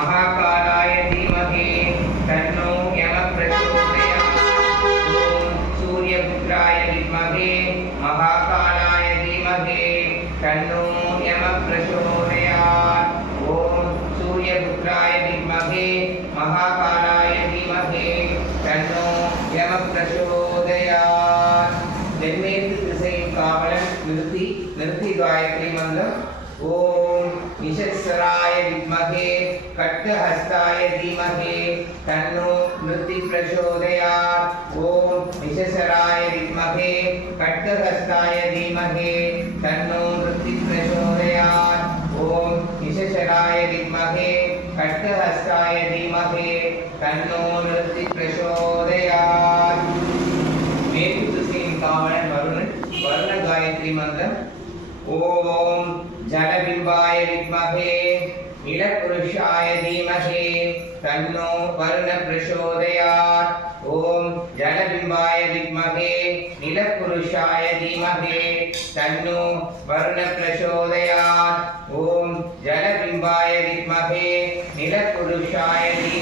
महाकालाय धीमहि तन्नो यमः प्रचोदयात् ॐ सूर्यपुत्राय विद्महे महाकालाय धीमहि तन्नो यमः प्रचोदयात् ॐ सूर्यपुत्राय विद्महे महाकालाय धीमहि तन्नो यमः प्रचोदयात् தென்மேற்கு திசையின் காவலன் நிறுத்தி நிறுத்தி காயத்ரி மந்திரம் ஓம் நிஷஸ்வராய வித்மகே खट्टहस्ताय धीमहि तन्नो प्रचोदयात् ॐ विशसराय विद्महे खट्टहस्ताय धीमहि, तन्नो प्रचोदयात् ॐ विशसराय विद्महे खट्टहस्ताय धीमहि, तन्नो प्रचोदयात् मेघुतुसिं वरुण वरुण गायत्री मंत्र ओम जलबिम्बाय विद्महे। नीलपुरुषाय धीमहि तन्नो वर्णप्रचोदयात् ॐ जलबिम्बाय विद्महे नीलपुरुषाय धीमहे तन्नो वर्णप्रचोदयात् ॐ जलबिम्बाय विद्महे नीलपुरुषाय धीमहि